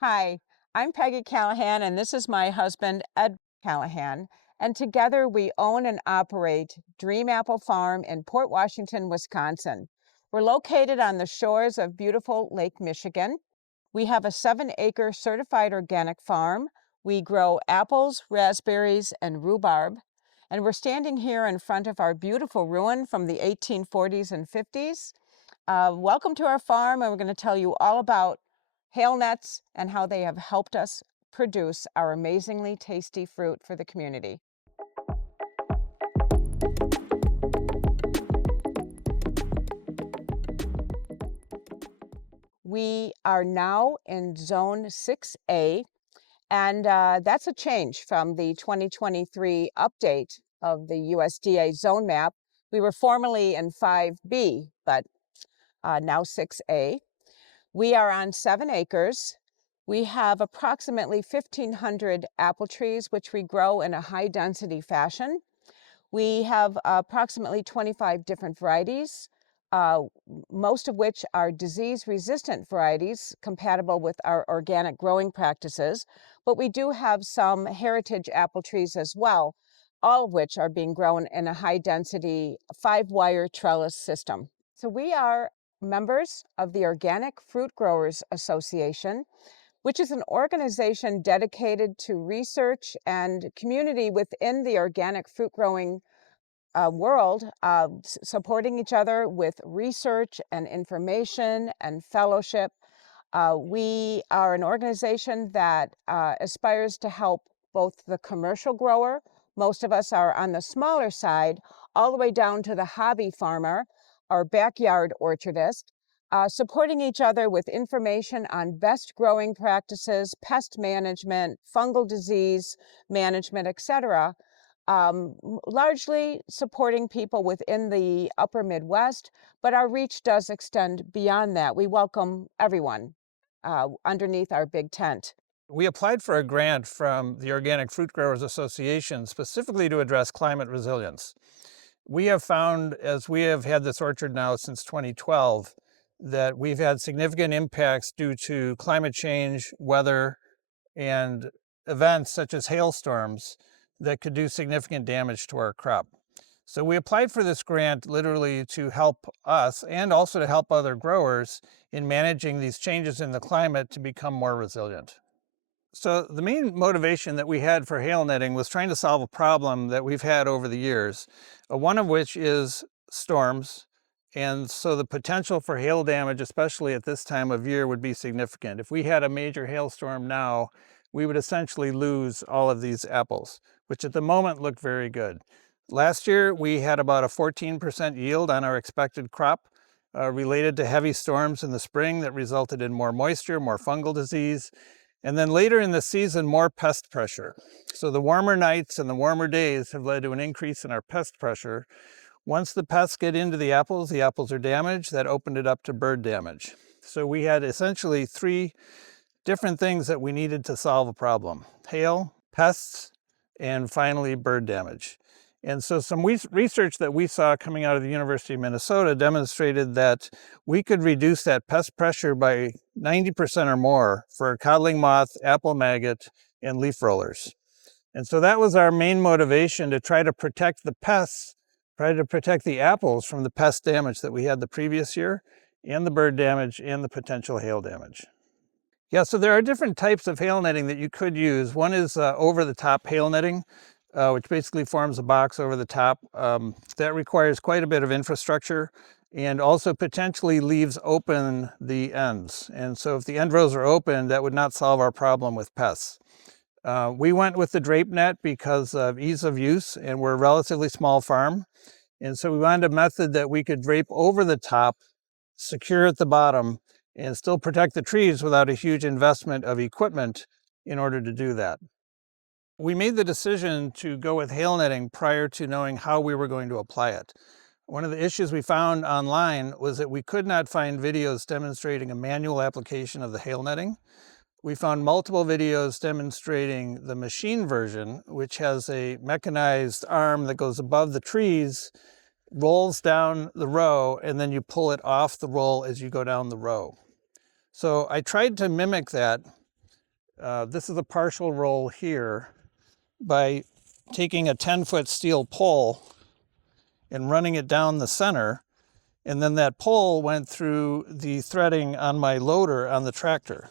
Hi, I'm Peggy Callahan, and this is my husband, Ed Callahan. And together we own and operate Dream Apple Farm in Port Washington, Wisconsin. We're located on the shores of beautiful Lake Michigan. We have a 7-acre certified organic farm. We grow apples, raspberries, and rhubarb. And we're standing here in front of our beautiful ruin from the 1840s and 50s. Welcome to our farm, and we're going to tell you all about hail nets and how they have helped us produce our amazingly tasty fruit for the community. We are now in Zone 6A, and that's a change from the 2023 update of the USDA zone map. We were formerly in 5B, but now 6A. We are on 7 acres. We have approximately 1,500 apple trees, which we grow in a high density fashion. We have approximately 25 different varieties, uh, most of which are disease-resistant varieties compatible with our organic growing practices. But we do have some heritage apple trees as well, all of which are being grown in a high-density 5-wire trellis system. So we are members of the Organic Fruit Growers Association, which is an organization dedicated to research and community within the organic fruit growing world, supporting each other with research and information and fellowship. We are an organization that aspires to help both the commercial grower, most of us are on the smaller side, all the way down to the hobby farmer, our backyard orchardist, supporting each other with information on best growing practices, pest management, fungal disease management, etc. Largely supporting people within the upper Midwest, but our reach does extend beyond that. We welcome everyone underneath our big tent. We applied for a grant from the Organic Fruit Growers Association specifically to address climate resilience. We have found, as we have had this orchard now since 2012, that we've had significant impacts due to climate change, weather, and events such as hailstorms that could do significant damage to our crop. So we applied for this grant literally to help us and also to help other growers in managing these changes in the climate to become more resilient. So the main motivation that we had for hail netting was trying to solve a problem that we've had over the years, one of which is storms. And so the potential for hail damage, especially at this time of year, would be significant. If we had a major hailstorm now, we would essentially lose all of these apples, which at the moment look very good. Last year, we had about a 14% yield on our expected crop related to heavy storms in the spring that resulted in more moisture, more fungal disease, and then later in the season, more pest pressure. So the warmer nights and the warmer days have led to an increase in our pest pressure. Once the pests get into the apples are damaged. That opened it up to bird damage. So we had essentially 3 different things that we needed to solve a problem: hail, pests, and finally bird damage. And so some research that we saw coming out of the University of Minnesota demonstrated that we could reduce that pest pressure by 90% or more for codling moth, apple maggot, and leaf rollers. And so that was our main motivation, to try to protect the pests, try to protect the apples from the pest damage that we had the previous year, and the bird damage, and the potential hail damage. Yeah, so there are different types of hail netting that you could use. One is over-the-top hail netting, which basically forms a box over the top. That requires quite a bit of infrastructure and also potentially leaves open the ends. And so if the end rows are open, that would not solve our problem with pests. We went with the drape net because of ease of use, and we're a relatively small farm. And so we wanted a method that we could drape over the top, secure at the bottom, and still protect the trees without a huge investment of equipment in order to do that. We made the decision to go with hail netting prior to knowing how we were going to apply it. One of the issues we found online was that we could not find videos demonstrating a manual application of the hail netting. We found multiple videos demonstrating the machine version, which has a mechanized arm that goes above the trees, rolls down the row, and then you pull it off the roll as you go down the row. So I tried to mimic that, this is a partial roll here by taking a 10-foot steel pole and running it down the center, and then that pole went through the threading on my loader on the tractor,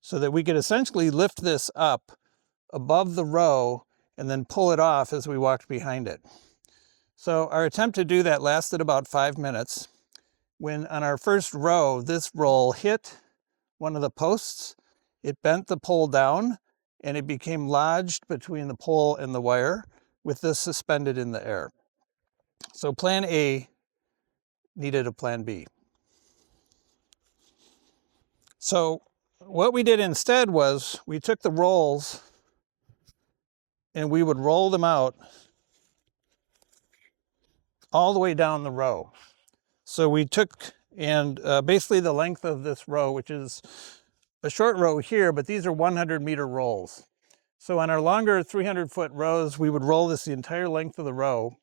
so that we could essentially lift this up above the row and then pull it off as we walked behind it. So our attempt to do that lasted about 5 minutes. When on our first row, this roll hit one of the posts, it bent the pole down and it became lodged between the pole and the wire with this suspended in the air. So plan A needed a plan B. So what we did instead was we took the rolls and we would roll them out all the way down the row. So we took, and basically the length of this row, which is a short row here, but these are 100-meter rolls. So on our longer 300-foot rows, we would roll this the entire length of the row,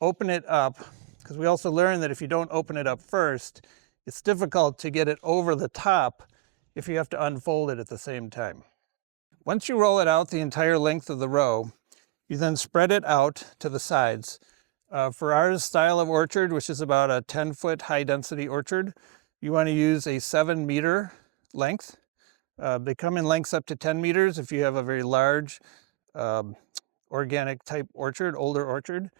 open it up, because we also learned that if you don't open it up first, it's difficult to get it over the top if you have to unfold it at the same time. Once you roll it out the entire length of the row, you then spread it out to the sides. For our style of orchard, which is about a 10-foot high-density orchard, you want to use a 7-meter length. They come in lengths up to 10 meters if you have a very large organic type orchard, older orchard.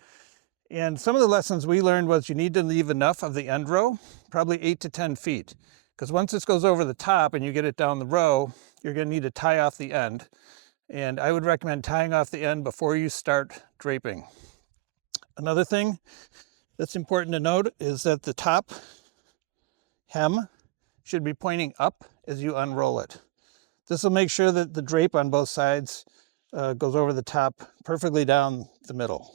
And some of the lessons we learned was you need to leave enough of the end row, probably 8 to 10 feet. Because once this goes over the top and you get it down the row, you're going to need to tie off the end. And I would recommend tying off the end before you start draping. Another thing that's important to note is that the top hem should be pointing up as you unroll it. This will make sure that the drape on both sides goes over the top perfectly down the middle.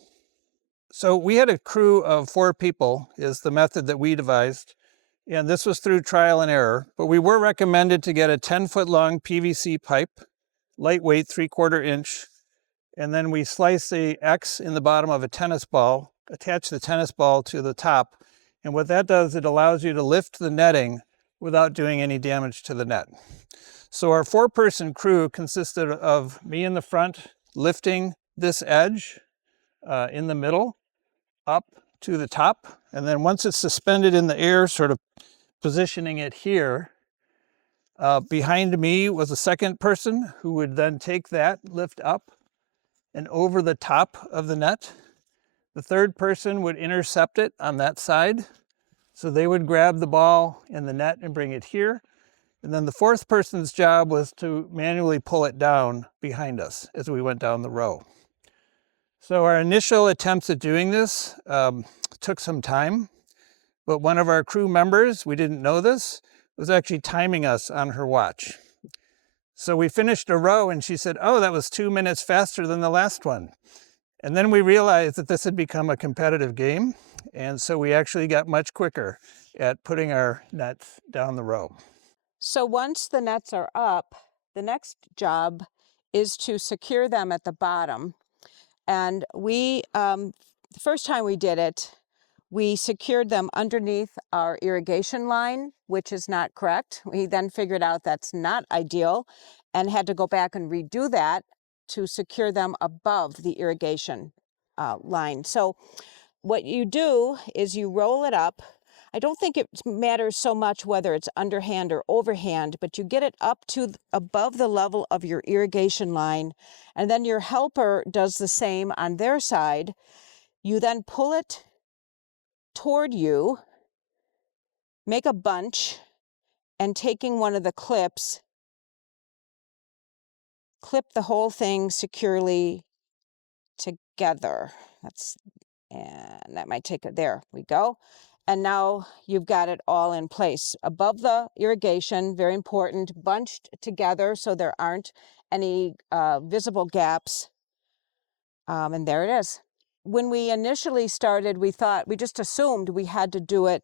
So we had a crew of 4 people is the method that we devised. And this was through trial and error, but we were recommended to get a 10-foot long PVC pipe, lightweight, 3/4 inch. And then we slice a X in the bottom of a tennis ball, attach the tennis ball to the top. And what that does, it allows you to lift the netting without doing any damage to the net. So our 4-person crew consisted of me in the front, lifting this edge in the middle up to the top. And then once it's suspended in the air, sort of positioning it here. Behind me was a second person who would then take that lift up and over the top of the net. The third person would intercept it on that side. So they would grab the ball and the net and bring it here. And then the fourth person's job was to manually pull it down behind us as we went down the row. So our initial attempts at doing this took some time, but one of our crew members, we didn't know this, was actually timing us on her watch. So we finished a row and she said, "Oh, that was 2 minutes faster than the last one." And then we realized that this had become a competitive game. And so we actually got much quicker at putting our nets down the row. So once the nets are up, the next job is to secure them at the bottom. And we, the first time we did it, we secured them underneath our irrigation line, which is not correct. We then figured out that's not ideal and had to go back and redo that to secure them above the irrigation line. So what you do is you roll it up. I don't think it matters so much whether it's underhand or overhand, but you get it up to above the level of your irrigation line, and then your helper does the same on their side. You then pull it toward you, make a bunch, and taking one of the clips, clip the whole thing securely together. And that might take it. There we go. And now you've got it all in place. Above the irrigation, very important, bunched together so there aren't any visible gaps. And there it is. When we initially started, we just assumed we had to do it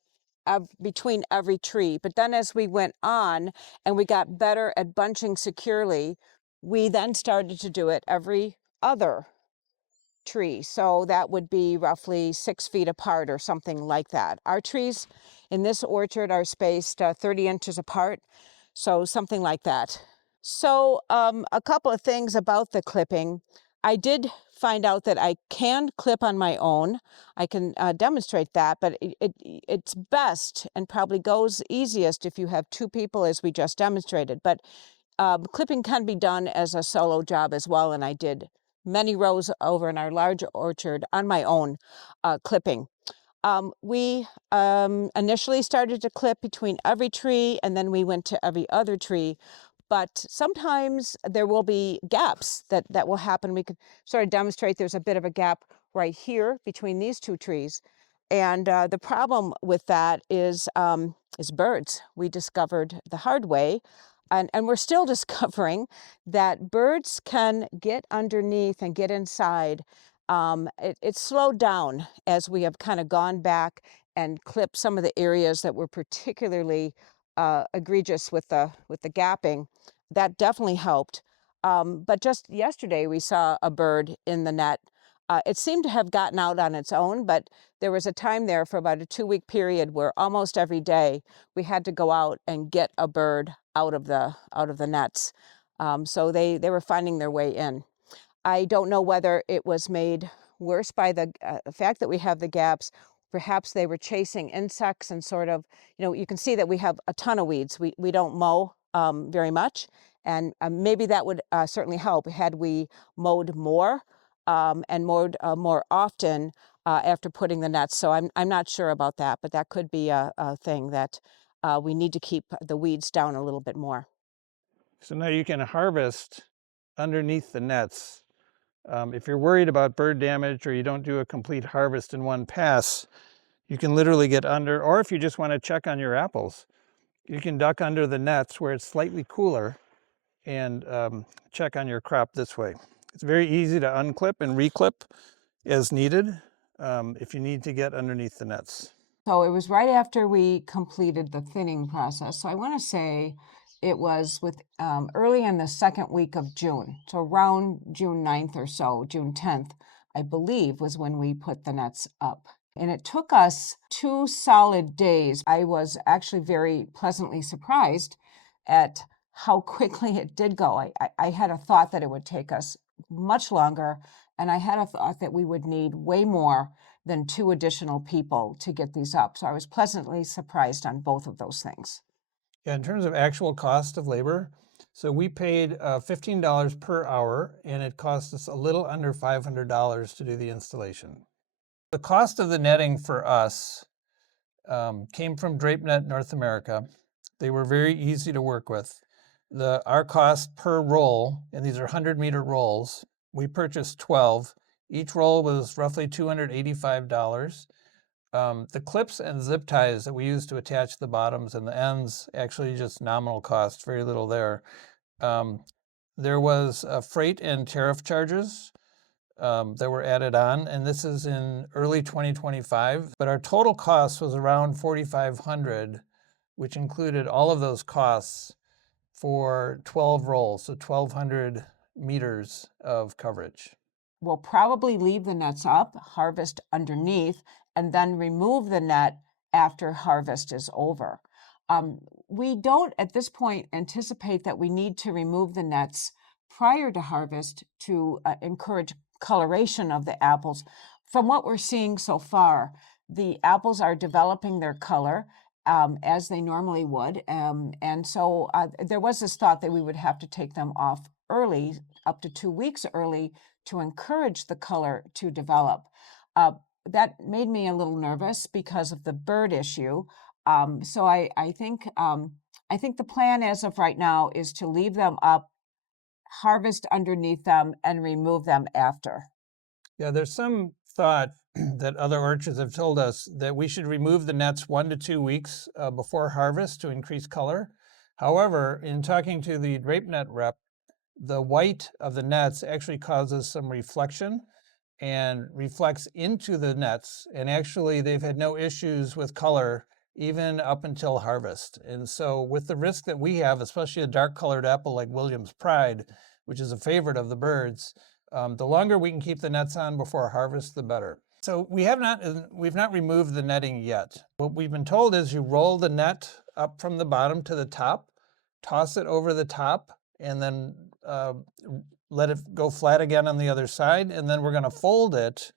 between every tree. But then as we went on and we got better at bunching securely, we then started to do it every other tree. So that would be roughly 6 feet apart or something like that. Our trees in this orchard are spaced 30 inches apart. So something like that. So, a couple of things about the clipping. I did find out that I can clip on my own. I can demonstrate that, but it's best and probably goes easiest if you have two people, as we just demonstrated. But clipping can be done as a solo job as well, and I did many rows over in our large orchard on my own clipping. We initially started to clip between every tree, and then we went to every other tree. But sometimes there will be gaps that will happen. We could sort of demonstrate there's a bit of a gap right here between these two trees. And the problem with that is birds. We discovered the hard way, and we're still discovering that birds can get underneath and get inside. It's slowed down as we have kind of gone back and clipped some of the areas that were particularly egregious with the gapping. That definitely helped. But just yesterday, we saw a bird in the net. It seemed to have gotten out on its own, but there was a time there for about a 2-week period where almost every day we had to go out and get a bird out of the nets. So they were finding their way in. I don't know whether it was made worse by the fact that we have the gaps. Perhaps they were chasing insects and sort of, you can see that we have a ton of weeds. We don't mow very much, and maybe that would certainly help had we mowed more and mowed more often after putting the nets. So I'm not sure about that, but that could be a thing that we need to keep the weeds down a little bit more. So now you can harvest underneath the nets. If you're worried about bird damage or you don't do a complete harvest in one pass, you can literally get under, or if you just want to check on your apples, you can duck under the nets where it's slightly cooler and check on your crop this way. It's very easy to unclip and reclip as needed if you need to get underneath the nets. So it was right after we completed the thinning process. So I want to say it was with early in the second week of June. So around June 9th or so, June 10th, I believe, was when we put the nets up. And it took us 2 solid days. I was actually very pleasantly surprised at how quickly it did go. I had a thought that it would take us much longer, and I had a thought that we would need way more than 2 additional people to get these up. So I was pleasantly surprised on both of those things. Yeah, in terms of actual cost of labor, so we paid $15 per hour, and it cost us a little under $500 to do the installation. The cost of the netting for us came from DrapeNet North America. They were very easy to work with. Our cost per roll, and these are 100-meter rolls, we purchased 12. Each roll was roughly $285. The clips and zip ties that we use to attach the bottoms and the ends, actually just nominal cost, very little there. There was freight and tariff charges that were added on, and this is in early 2025. But our total cost was around $4,500, which included all of those costs for 12 rolls, so 1,200 meters of coverage. We'll probably leave the nets up, harvest underneath, and then remove the net after harvest is over. We don't at this point anticipate that we need to remove the nets prior to harvest to encourage coloration of the apples. From what we're seeing so far, the apples are developing their color as they normally would. And so there was this thought that we would have to take them off early, up to 2 weeks early, to encourage the color to develop. That made me a little nervous because of the bird issue. So I think the plan as of right now is to leave them up, harvest underneath them, and remove them after. Yeah, there's some thought that other orchards have told us that we should remove the nets 1 to 2 weeks before harvest to increase color. However, in talking to the DrapeNet rep, the white of the nets actually causes some reflection and reflects into the nets. And actually, they've had no issues with color even up until harvest. And so with the risk that we have, especially a dark colored apple like Williams Pride, which is a favorite of the birds, the longer we can keep the nets on before harvest, the better. So we've not removed the netting yet. What we've been told is you roll the net up from the bottom to the top, toss it over the top, and then let it go flat again on the other side. And then we're going to fold it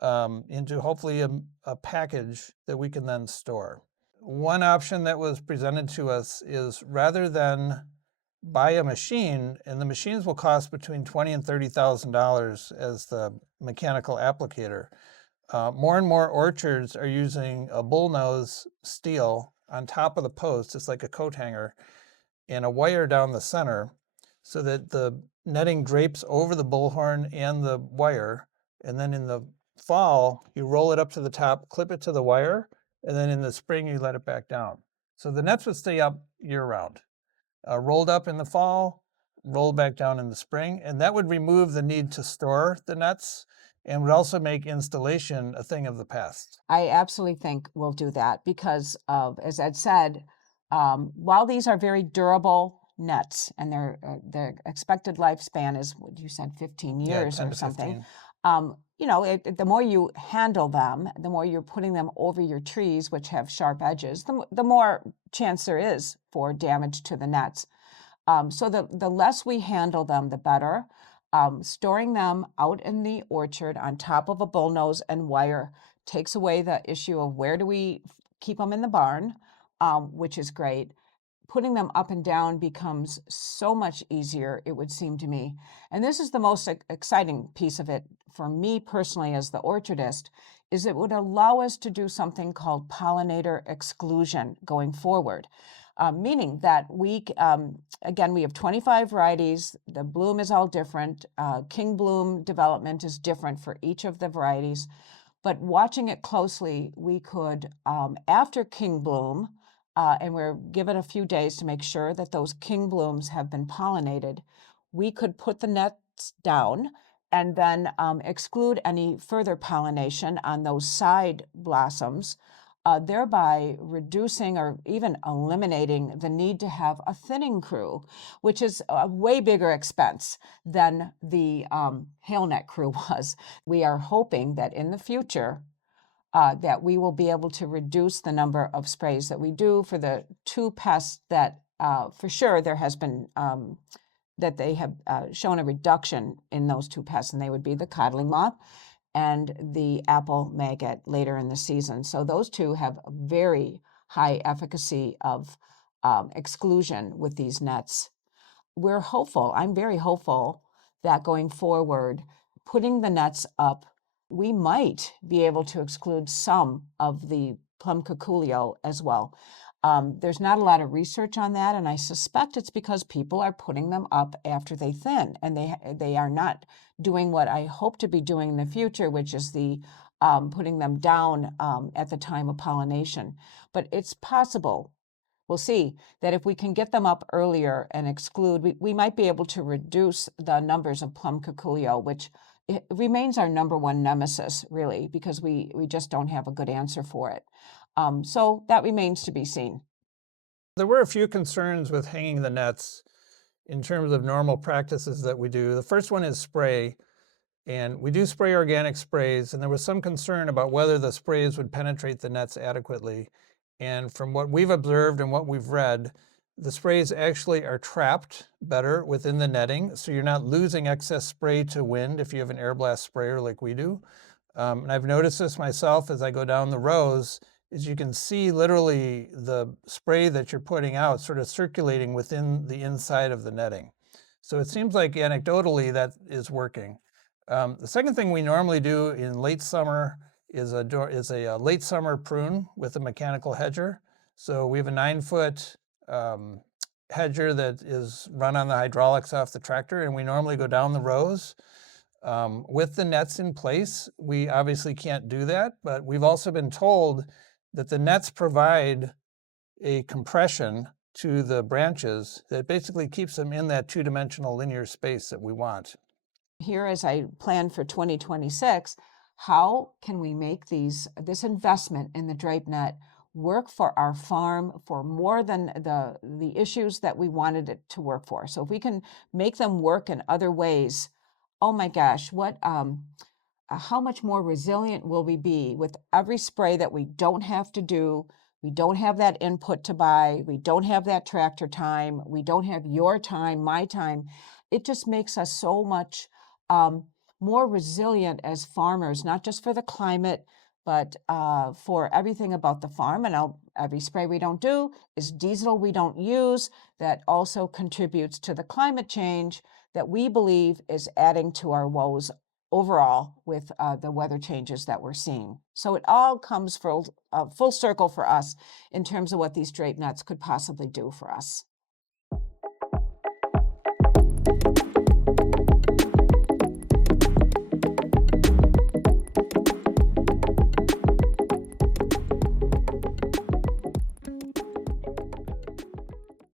into hopefully a package that we can then store. One option that was presented to us is rather than buy a machine, and the machines will cost between $20,000 and $30,000 as the mechanical applicator. More and more orchards are using a bullnose steel on top of the post. It's like a coat hanger, and a wire down the center so that the netting drapes over the bullhorn and the wire. And then in the fall, you roll it up to the top, clip it to the wire, and then in the spring, you let it back down. So the nets would stay up year round. Rolled up in the fall, rolled back down in the spring, and that would remove the need to store the nets and would also make installation a thing of the past. I absolutely think we'll do that because of, as Ed said, while these are very durable nets and their expected lifespan is what you said, 15 years 10 or to something. 15. The more you handle them, the more you're putting them over your trees, which have sharp edges, the more chance there is for damage to the nets. So the less we handle them, the better. Storing them out in the orchard on top of a bullnose and wire takes away the issue of where do we keep them in the barn, which is great. Putting them up and down becomes so much easier, it would seem to me. And this is the most exciting piece of it for me personally as the orchardist, is it would allow us to do something called pollinator exclusion going forward. Meaning that again, we have 25 varieties. The bloom is all different. King bloom development is different for each of the varieties. But watching it closely, we could, after king bloom, and we're given a few days to make sure that those king blooms have been pollinated, we could put the nets down and then exclude any further pollination on those side blossoms, thereby reducing or even eliminating the need to have a thinning crew, which is a way bigger expense than the hailnet crew was. We are hoping that in the future, that we will be able to reduce the number of sprays that we do for the two pests that for sure there has been that they have shown a reduction in those two pests, and they would be the codling moth and the apple maggot later in the season. So those two have very high efficacy of exclusion with these nets. We're hopeful, I'm very hopeful that going forward, putting the nets up, we might be able to exclude some of the plum cuculio as well. There's not a lot of research on that, and I suspect it's because people are putting them up after they thin, and they are not doing what I hope to be doing in the future, which is the putting them down at the time of pollination. But it's possible, we'll see, that if we can get them up earlier and exclude, we might be able to reduce the numbers of plum cuculio, which it remains our number one nemesis, really, because we just don't have a good answer for it. So that remains to be seen. There were a few concerns with hanging the nets in terms of normal practices that we do. The first one is spray, and we do spray organic sprays, and there was some concern about whether the sprays would penetrate the nets adequately. And from what we've observed and what we've read, the sprays actually are trapped better within the netting, so you're not losing excess spray to wind if you have an air blast sprayer like we do. And I've noticed this myself as I go down the rows, is you can see literally the spray that you're putting out sort of circulating within the inside of the netting. So it seems like anecdotally that is working. The second thing we normally do in late summer is a late summer prune with a mechanical hedger. So we have a 9-foot hedger that is run on the hydraulics off the tractor, and we normally go down the rows. With the nets in place, we obviously can't do that, but we've also been told that the nets provide a compression to the branches that basically keeps them in that two-dimensional linear space that we want. Here, as I plan for 2026, how can we make this investment in the drape net work for our farm for more than the issues that we wanted it to work for? So if we can make them work in other ways, oh my gosh, how much more resilient will we be with every spray that we don't have to do We don't have that input to buy. We don't have that tractor time. We don't have your time, my time. It just makes us so much more resilient as farmers, not just for the climate, but for everything about the farm. And every spray we don't do is diesel we don't use that also contributes to the climate change that we believe is adding to our woes overall with the weather changes that we're seeing. So it all comes full circle for us in terms of what these drape nets could possibly do for us.